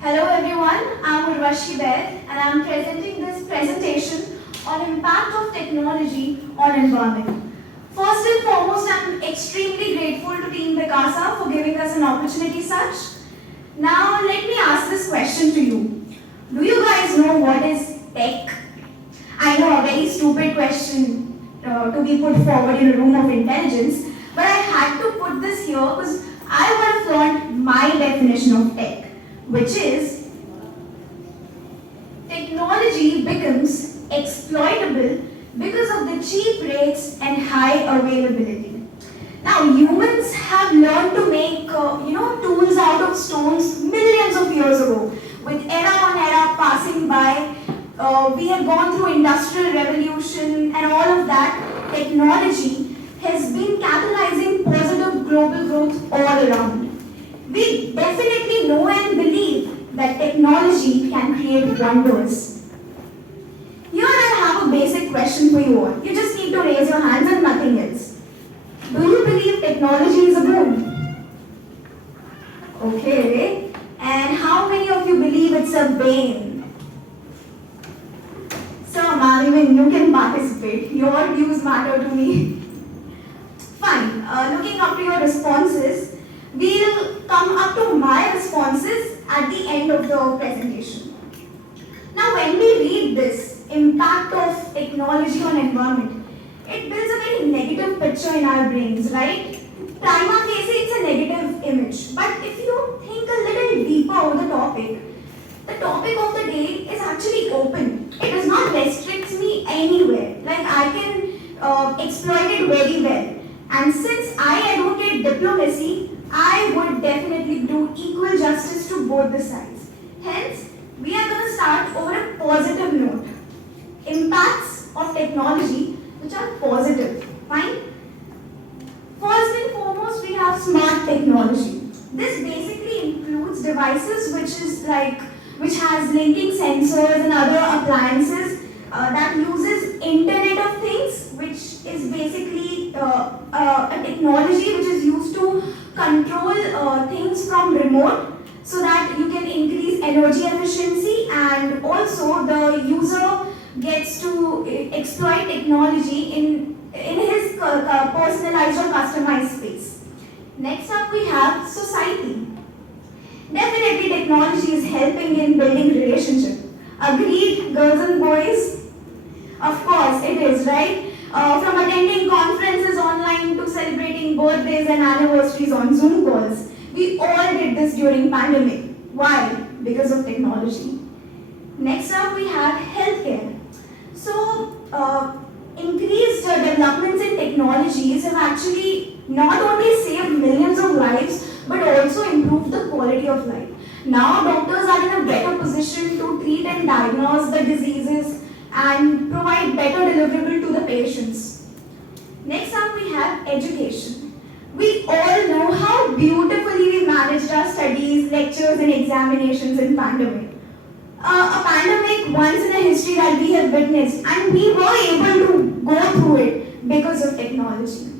Hello everyone, I'm Urvashi Baid and I'm presenting this presentation on impact of technology on environment. First and foremost, I'm extremely grateful to Team Vikasa for giving us an opportunity such. Now let me ask this question to you. Do you guys know what is tech? I know, a very stupid question to be put forward in a room of intelligence, but I had to put this here because I want to flaunt my definition of tech, which is technology becomes exploitable because of the cheap rates and high availability. Now humans have learned to make tools out of stones millions of years ago. With era on era passing by, we have gone through industrial revolution and all of that. Technology has been catalyzing positive global growth all around. We definitely know and believe that technology can create wonders. Here I have a basic question for you all. You just need to raise your hands and nothing else. Do you believe technology is a boon? Okay. And how many of you believe it's a bane? So ma'am, even you can participate. Your views matter to me. Fine. Looking up to your responses, we'll come up to my responses at the end of the presentation. Now when we read this impact of technology on environment, it builds a very negative picture in our brains, right? Prima facie, it's a negative image. But if you think a little deeper over the topic of the day is actually open. It does not restrict me anywhere. Like I can exploit it very well. And since I advocate diplomacy, I would definitely do equal justice to both the sides. Hence, we are going to start over a positive note. Impacts of technology which are positive. Fine? First and foremost, we have smart technology. This basically includes devices which has linking sensors and other appliances that uses Internet of Things, which is basically a technology which is used to control things from remote so that you can increase energy efficiency, and also the user gets to exploit technology in his personalized or customized space. Next up we have society. Definitely technology is helping in building relationship. Agreed, girls and boys? Of course it is, right? From attending conferences online to celebrating birthdays and anniversaries on Zoom calls. We all did this during pandemic. Why? Because of technology. Next up we have healthcare. So, increased developments in technologies have actually not only saved millions of lives but also improved the quality of life. Now doctors are in a better position to treat and diagnose the diseases and provide better deliverable to the patients. Next up we have education. We all know how beautifully we managed our studies, lectures and examinations in pandemic. A pandemic once in a history that we have witnessed, and we were able to go through it because of technology.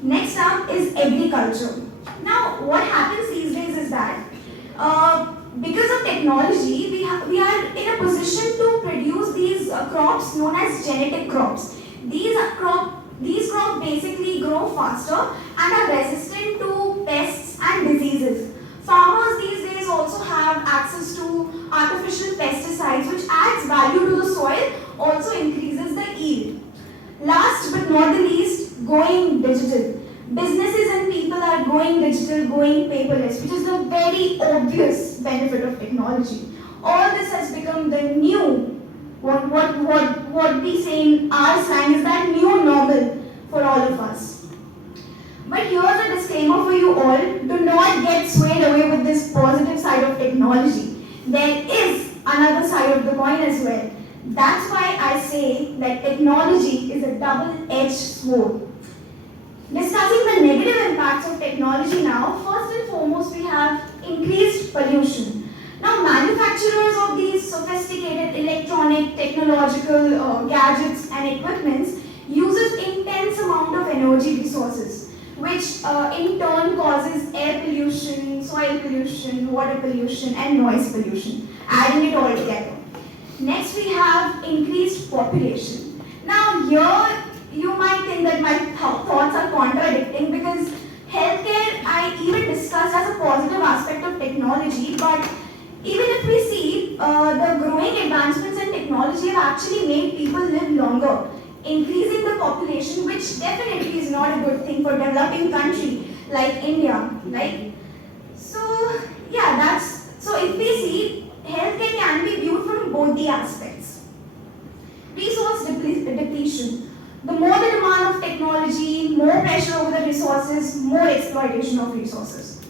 Next up is agriculture. Now what happens these days is that because of technology, we are in a position to produce these crops known as genetic crops. These crops basically grow faster and are resistant to pests and diseases. Farmers these days also have access to artificial pesticides, which adds value to the soil, also increases the yield. Last but not the least, going digital. Businesses and people are going digital, going paperless, which is the very obvious benefit of technology. All this has become the new, what we say in our slang is that new normal for all of us. But here's a disclaimer for you all, do not get swayed away with this positive side of technology. There is another side of the coin as well. That's why I say that technology is a double-edged sword. Discussing the negative impacts of technology now, first and foremost we have increased pollution. Now manufacturers of these sophisticated electronic, technological gadgets and equipments uses intense amount of energy resources, which in turn causes air pollution, soil pollution, water pollution, and noise pollution, adding it all together. Next, we have increased population. Now, here you might think that my thoughts are contradicting because healthcare I even discussed as a positive aspect of technology, but even if we see the growing advancements in technology have actually made people live longer, increasing the population, which definitely is not a good thing for a developing country like India, right? So yeah, so if we see, healthcare can be viewed from both the aspects. Resource depletion. The more the demand of technology, more pressure over the resources, more exploitation of resources.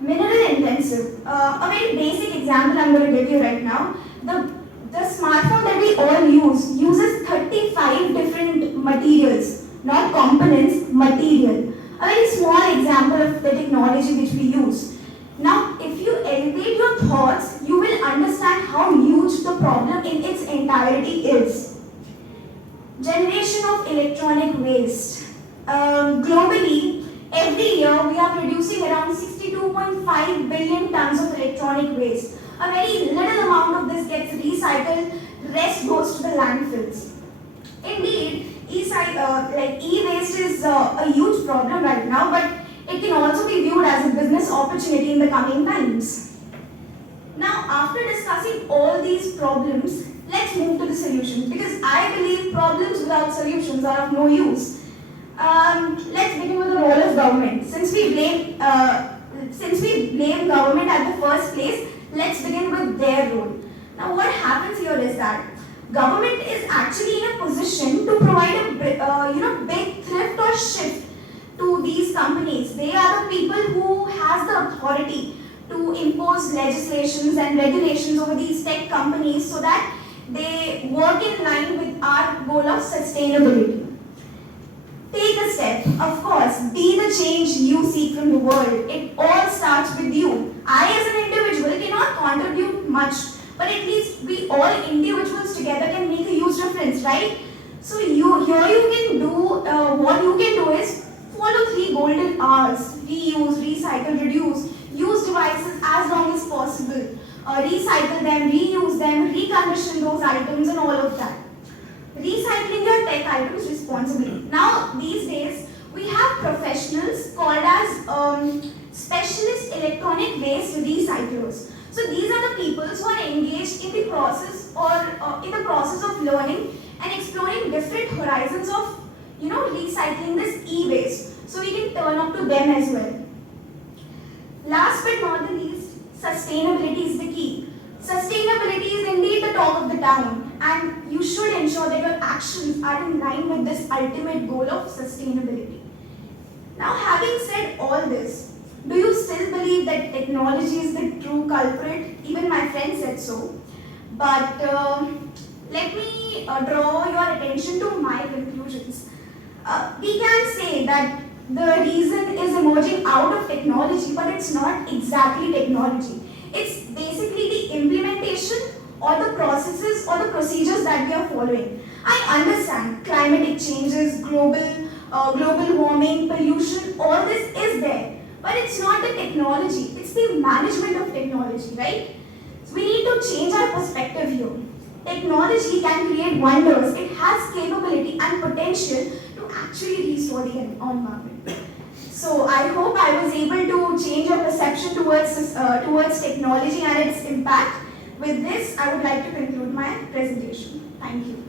Mineral intensive. A very basic example I'm going to give you right now. The smartphone that we all uses 35 different materials, not components, material. A very small example of the technology which we use. Now, if you elevate your thoughts, you will understand how huge the problem in its entirety is. Generation of electronic waste. Globally, every year we are producing around 62.5 billion tons of electronic waste. A very little amount of this gets recycled, the rest goes to the landfills. Indeed, e-waste is a huge problem right now, but it can also be viewed as a business opportunity in the coming times. Now, after discussing all these problems, let's move to the solution, because I believe problems without solutions are of no use. Let's begin with the role of government. Since we blame government at the first place, let's begin with their role. Now, what happens here is that government is actually in a position to provide a big thrift or shift to these companies. They are the people who has the authority to impose legislations and regulations over these tech companies so that they work in line with our goal of sustainability. Take a step, of course, be the change you seek from the world. It all starts with you. I as an individual cannot contribute much, but at least we all individuals together can make a huge difference, right? So you can do, what you can do is follow 3 golden R's: reuse, recycle, reduce. Use devices as long as possible. Recycle them, reuse them, recondition those items and all of that. Recycling your tech items responsibly. Now, these days, we have professionals called as specialist electronic waste recyclers. So these are the people who are engaged in the process of learning and exploring different horizons of recycling this e-waste. So we can turn up to them as well. Last but not the least, sustainability is the key. Sustainability is indeed the talk of the town, and you should ensure that your actions are in line with this ultimate goal of sustainability. Now, having said all this, do you still believe that technology is the true culprit? Even my friend said so. But let me draw your attention to my conclusions. We can say that the reason is emerging out of technology, but it's not exactly technology. It's basically the implementation or the processes or the procedures that we are following. I understand climatic changes, global warming, pollution, all this is there. But it's not the technology, it's the management of technology, right? So we need to change our perspective here. Technology can create wonders. It has capability and potential to actually restore the environment. So I hope I was able to change your perception towards technology and its impact. With this, I would like to conclude my presentation. Thank you.